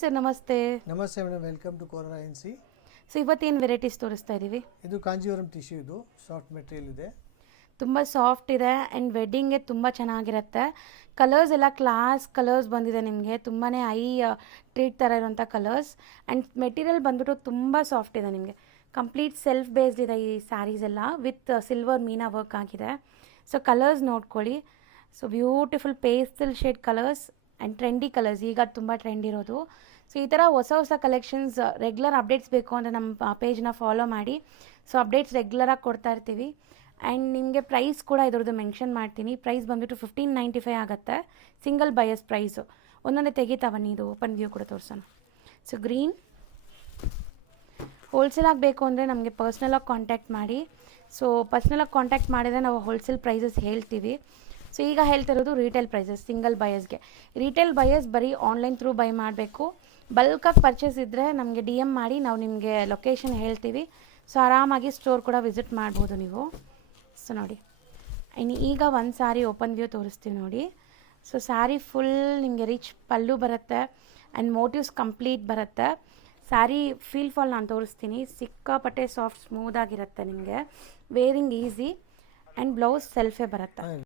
Sir ನಮಸ್ತೆ. ನಮಸ್ತೆ madam, welcome to Kora NC. So ಇವತ್ತೇನು ವೆರೈಟೀಸ್ ತೋರಿಸ್ತಾ ಇದ್ದೀವಿ? ಇದು ಕಾಂಜೀವರಂ ಟಿಶ್ಯೂ, ಇದು ಸಾಫ್ಟ್ ಮೆಟೀರಿಯಲ್ ಇದೆ, ತುಂಬ ಸಾಫ್ಟ್ ಇದೆ ಆ್ಯಂಡ್ ವೆಡ್ಡಿಂಗ್ಗೆ ತುಂಬ ಚೆನ್ನಾಗಿರುತ್ತೆ. ಕಲರ್ಸ್ ಎಲ್ಲ ಕ್ಲಾಸ್ ಕಲರ್ಸ್ ಬಂದಿದೆ ನಿಮಗೆ, ತುಂಬಾ ಐ ಟ್ರೀಟ್ ಥರ ಇರೋಂಥ ಕಲರ್ಸ್. ಆ್ಯಂಡ್ ಮೆಟೀರಿಯಲ್ ಬಂದ್ಬಿಟ್ಟು ತುಂಬ ಸಾಫ್ಟ್ ಇದೆ ನಿಮಗೆ. ಕಂಪ್ಲೀಟ್ ಸೆಲ್ಫ್ ಬೇಸ್ಡ್ ಇದೆ ಈ ಸ್ಯಾರೀಸ್ ಎಲ್ಲ, ವಿತ್ ಸಿಲ್ವರ್ ಮೀನಾ ವರ್ಕ್ ಆಗಿದೆ. ಸೊ ಕಲರ್ಸ್ ನೋಡ್ಕೊಳ್ಳಿ. So beautiful pastel shade colours and trendy colours, ಈಗ ತುಂಬ ಟ್ರೆಂಡ್ ಇರೋದು. ಸೊ ಈ ಥರ ಹೊಸ ಹೊಸ ಕಲೆಕ್ಷನ್ಸ್ ರೆಗ್ಯುಲರ್ ಅಪ್ಡೇಟ್ಸ್ ಬೇಕು ಅಂದರೆ ನಮ್ಮ ಪೇಜ್ನ ಫಾಲೋ ಮಾಡಿ. ಸೊ ಅಪ್ಡೇಟ್ಸ್ ರೆಗ್ಯುಲರಾಗಿ ಕೊಡ್ತಾ ಇರ್ತೀವಿ. ಆ್ಯಂಡ್ ನಿಮಗೆ ಪ್ರೈಸ್ ಕೂಡ ಇದ್ರದ್ದು ಮೆನ್ಷನ್ ಮಾಡ್ತೀನಿ. ಪ್ರೈಸ್ ಬಂದುಬಿಟ್ಟು 1595 ಆಗುತ್ತೆ, ಸಿಂಗಲ್ ಬಯಸ್ ಪ್ರೈಸು. ಒಂದೊಂದೇ ತೆಗಿತಾ ಬನ್ನಿ, ಇದು ಓಪನ್ ವ್ಯೂ ಕೂಡ ತೋರಿಸೋಣ. ಸೊ ಗ್ರೀನ್ ಹೋಲ್ಸೇಲಾಗಿ ಬೇಕು ಅಂದರೆ ನಮಗೆ ಪರ್ಸ್ನಲಾಗಿ ಕಾಂಟ್ಯಾಕ್ಟ್ ಮಾಡಿ. ಸೊ ಪರ್ಸ್ನಲಾಗಿ ಕಾಂಟ್ಯಾಕ್ಟ್ ಮಾಡಿದರೆ ನಾವು ಹೋಲ್ಸೇಲ್ ಪ್ರೈಸಸ್ ಹೇಳ್ತೀವಿ. ಸೊ ಈಗ ಹೇಳ್ತಿರೋದು ರೀಟೇಲ್ ಪ್ರೈಸಸ್ ಸಿಂಗಲ್ ಬಯಸ್ಗೆ. ರೀಟೇಲ್ ಬಯಸ್ ಬರೀ ಆನ್ಲೈನ್ ಥ್ರೂ ಬೈ ಮಾಡಬೇಕು. ಬಲ್ಕಾಗಿ ಪರ್ಚೇಸ್ ಇದ್ದರೆ ನಮಗೆ DM ಮಾಡಿ, ನಾವು ನಿಮಗೆ ಲೊಕೇಶನ್ ಹೇಳ್ತೀವಿ. ಸೊ ಆರಾಮಾಗಿ ಸ್ಟೋರ್ ಕೂಡ ವಿಸಿಟ್ ಮಾಡ್ಬೋದು ನೀವು. ಸೊ ನೋಡಿ, ಇನ್ನು ಈಗ ಒಂದು ಸ್ಯಾರಿ ಓಪನ್ ವ್ಯೂ ತೋರಿಸ್ತೀವಿ ನೋಡಿ. ಸೊ ಸ್ಯಾರಿ ಫುಲ್ ನಿಮಗೆ ರಿಚ್ ಪಲ್ಲು ಬರುತ್ತೆ ಆ್ಯಂಡ್ ಮೋಟಿವ್ಸ್ ಕಂಪ್ಲೀಟ್ ಬರುತ್ತೆ. ಸ್ಯಾರಿ ಫೀಲ್ ಫಾಲ್ ನಾನು ತೋರಿಸ್ತೀನಿ. ಸಿಕ್ಕಾಪಟ್ಟೆ ಸಾಫ್ಟ್ ಸ್ಮೂದಾಗಿರುತ್ತೆ ನಿಮಗೆ, ವೇರಿಂಗ್ ಈಸಿ. ಆ್ಯಂಡ್ ಬ್ಲೌಸ್ ಸೆಲ್ಫೇ ಬರುತ್ತೆ.